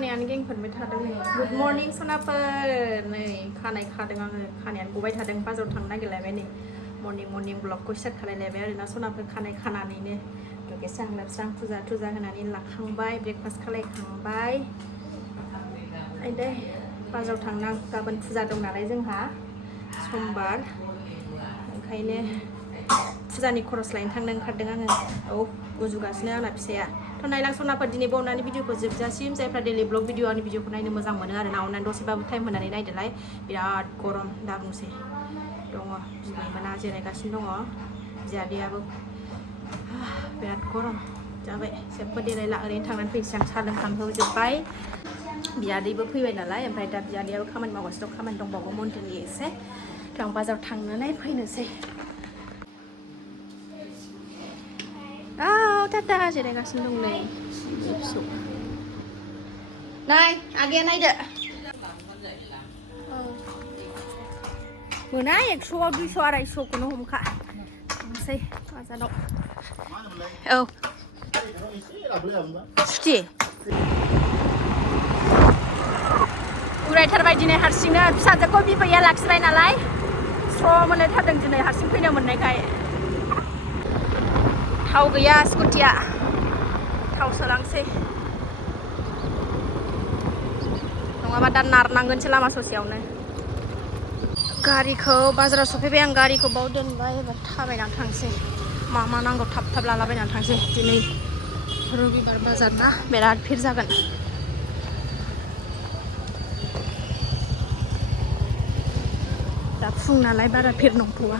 खानायानो गेंफोरबाय थादों नै good morning सनाफोर नै खानाय खादों आङो खानायानो गबाय थादों बाजाराव थांनो नागिरलायबाय नै मर्निं ब्लगखौ स्टार्ट खालायलायबाय आरोना सनाफोर खानाय खानानैनो दुगैस्रां लोबस्रां फुजा होनानै लाखांबाय ब्रेकफास्ट खालायखांबाय दे बाजाराव थांनां गाबोन फुजा दं नालाय जोंहा समबार ओंखायनो फुजानि खरस लायनो थांनो ओंखारदों आङो औ गुजुगासिनो आंना फिसाया थ' नायलां सनाफोर दिनै बावनानै भिडिअखौ जोबजासिम जायफ्रा डेलि ब्लग भिडिअ आंनि भिडिअखौ नायनो मोजां मोनो आरो ना अननानै दसेबाबो टाइम होनानै नायदोलाय बिराद गरम दा बुंसै दङ बिबैमोना जिरायगासिनो दङ बियादैयाबो बिराद गरम जाबाय जेबो देलायला ओरैनो थांनानै फैनोसै आं साहा लोंखांहोजोब्बाय बियादैबो फैबाय नालाय ओमफ्राय दा बियादैयाबो खामानि मावगासिनो दं खामानि दंबावो मन्दिरनि एसे थ' आं बाजाराव थांनानै फैनोसै टाटा जिरायगासिनो दं नै फिसौ नाय आगैया नायदो मोना 100आव 200 250खौनो हमखा थांसै बाजाराव औ सुथि उरायथारबाय दिनै हारसिंनो फिसाजोखौ बिबैया लाखिबाय नालाय स्र' मोनलायथारदों दिनै हारसिं फैनो मोननायखाय थाव गैया स्कुटिया थाव सोलांसै नङाबा दा नारनांगोनसो लामा ससेयावनो गारिखौ बाजाराव सफैबाय आं गारिखौ बाव दोनबाय एबार थाबायनानै थांसै मा नांगौ थाब लालाबायनानै थांसै दिनै रबिबार बाजार ना बिराद भिर जागोन दा फुं नालाय बारा भिर नंथ'वा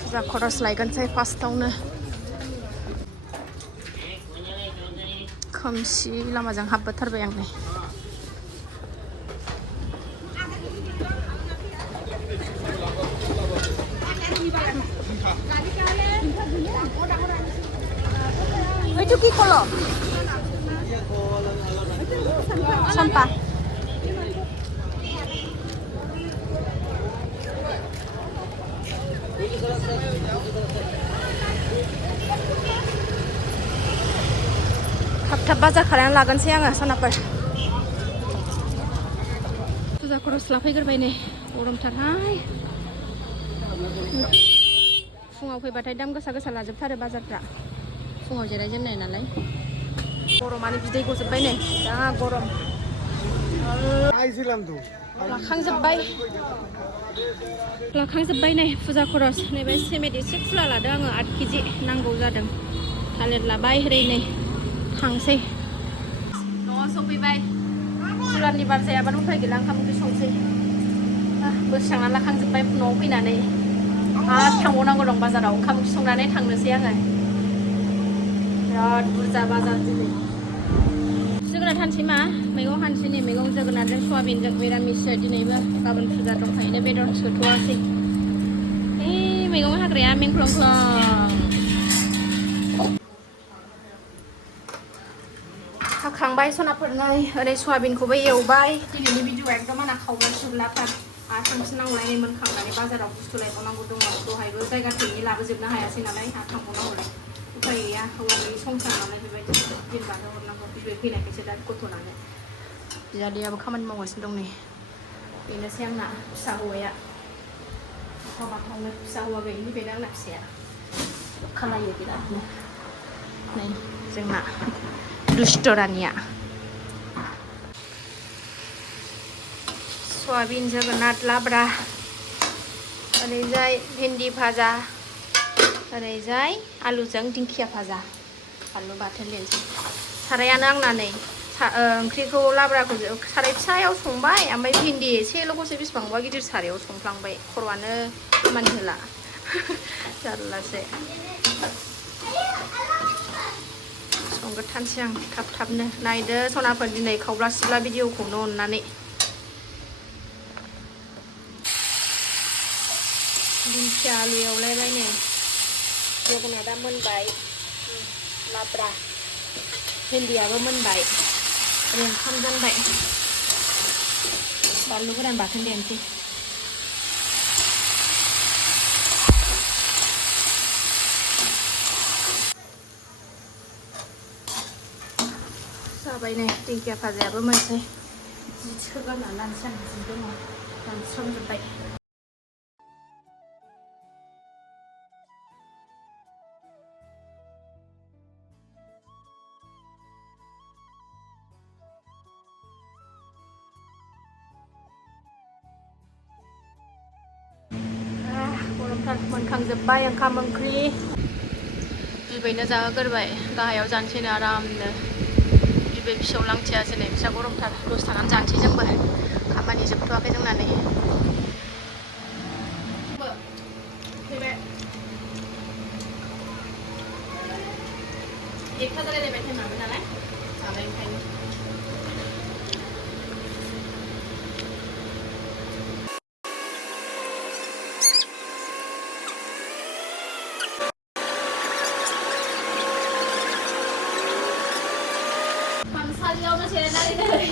फुजा खरस लायगोनसै फार्स्टआवनो खोमसि लामाजों हाबबोथारबाय आं नै itu ki kolo sampah थाब बाजार खालामनानै लागोनसै आङो सनाफोर फुजा खरस लाफैग्रोबाय नै गरमथारहाय फुङाव फैबाथाय दाम गोसा लाजोबथारो बाजारफ्रा फुङाव जिरायजेननाय नालाय गरमानो बिदै गजोबबाय नै जा गरम लाखांजोब्बाय नै फुजा खरस नैबे सेमेट एसे खुला लादों आङो 8 केजि नांगौ जादों थालिर लाबाय ओरै नै थांसै न'आव सफैबाय फुजानि बार जायाबानो उफाय गैला ओंखाम ओंख्रि संसै बोस्रांना लाखांजोब्बाय न'आव फैनानै आरो थांबावनांगौ दं बाजाराव ओंखाम ओंख्रि संनानै थांनोसै आङो बिराद बुरजा बाजार दिनै जोगोनार हानसै मा मैगं हानसै नै मैगं जोगोनारजों सयाबिनजों मिरामिससो दिनैबो गाबोन फुजा दंखायनो बेदर सोथ'वासै मैगं हाग्राया मेंख्लं हाखांबाय सनाफोर नै ओरै सयाबिनखौबो एवबाय दिनैनि भिडिअ एकदम आंना खावला सुरलाथार आरो थांफिननांगौलाय नै मोनखांनानै बाजाराव बुस्थु लायबावनांगौ दङ दहायबो जायगा थोयैनि लाबोजोबनो हायासै नालाय आरो थांबावनांगौलाय उफाय गैया हौवा गैयि संसार नालाय बेबायदि दिन बारहो हरनांगौ बिबै फैनायखायसो दा गथ'नानो बियादैयाबो खामानि मावगासिनो दं नै बेनोसै आंना फिसा हौवाया बाथावनो फिसा हौवा गैयिनि बेनो आंना फिसाया खालायो बिरादनो नै जोंना दुष्टरानिया सयाबिन जोगोनार लाब्रा ओरैजाय भिन्दी भाजा ओरैजाय आलुजों दिंखिया भाजा आलु बाथोन देनोसै सारायानो आंना नै ओंख्रिखौ लाब्राखौ साराय फिसायाव संबाय ओमफ्राय भिन्दी एसेल'खौसो बेसेबांबा गिदिर सारायाव संफ्लांबाय खर'आनो खामानि होला जारलासो संगोरथारनोसै आं थाबनो नायदो सनाफोर दिनै खावब्ला सिब्ला भिडिअखौनो अननानै दिंखिया आलु एवलायबाय नै जोगोनारा मोनबाय लाब्रा भिन्दियाबो मोनबाय ओंखाम जानबाय बानलु गोरान बाथोन देनोसै जाबाय नै दिंखिया भाजायाबो मोनसै जि सोगारना लानोसै आं जि दङ रानस्रांजोब्बाय गरमथार मोनखांजोब्बाय ओंखाम ओंख्रि बिबैनो जाहोगोरबाय गाहायाव जानोसैनो आरामनो बिबै फिसौ लांथियासै नै फिसा गरमथार दसे थानानै जानोसै जोंबो खामानि जोबथ'वाखै जोंना नै फैबाय 1था जालायलायबाय टाइमाबो नालाय जाबाय ओंखायनो खामसालियावनो जिरायनानै नै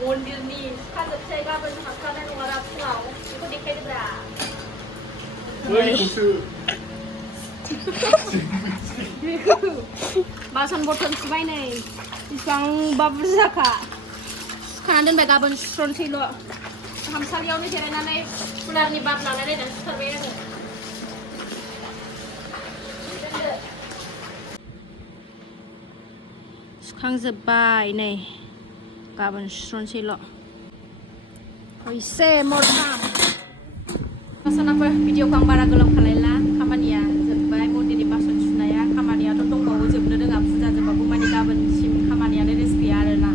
मन्दिरनि सुखाजोबसै गाबोन हाबखानाय नङा फुङाव बेखौ देखायदोब्रा बासन बर्तन सुबाय नै बेसेबांबा बुरजाखा सुखानानै दोनबाय गाबोन सुस्र'नोसैल' खामसालियावनो जिरायनानै कुलारनि बार लालायलायनानै सुथारबाय आङो सुखांजोब्बाय नै गाबोन सुस्र'नोसैल' एसे मरथाम बासनाफोर भिडिअखौ आं बारा गोलाव खालायला खामानिया जोब्बाय मन्दिरनि बासन सुनाया खामानियाथ' दंबावो जोबनो रोङा फुजा जोबबाबो माने गाबोनसिम खामानियानो रेस्ट गैया आरोना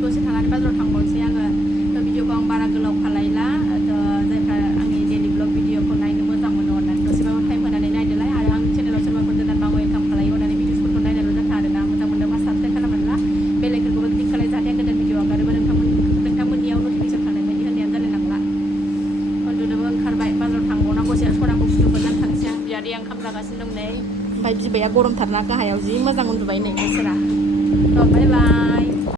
दसे थानानै बाजाराव थांबावनोसै आङो भिडिअखौ आं बारा गोलाव खालायला जायफ्रा आंनि डेलि ब्लग भिडिअखौ नायनो मोजां मोनो अननानै दसेबाबो टाइम होनानै नायदोलाय आरो आंनि चेनेलाव सोरबाफोर गोदानबा वेलकाम खालायो अननानै भिडिअसफोरखौ नायनायल' जाथा आरोना मोजां मोनदोंबा साबस्क्राइब खालामनानै ला बेलाइकनखौबो क्लिक खालाय जाहाथे आं गोदान भिडिअ आगारोबा नोंथांमोननियाव नटिफिकेसन थांनाय बायदि होननायानो जालायलांला उन्दुनोबो ओंखारबाय बाजाराव थांबावनांगौसै सनाखौ फुथुफोरनानै थांसै आं बियादैया ओंखाम जागासिनो दं नै ओमफ्राय बिबैया गरमथारना गाहायाव जि मोजां उन्दुबाय नै बिसोरा बाय बाय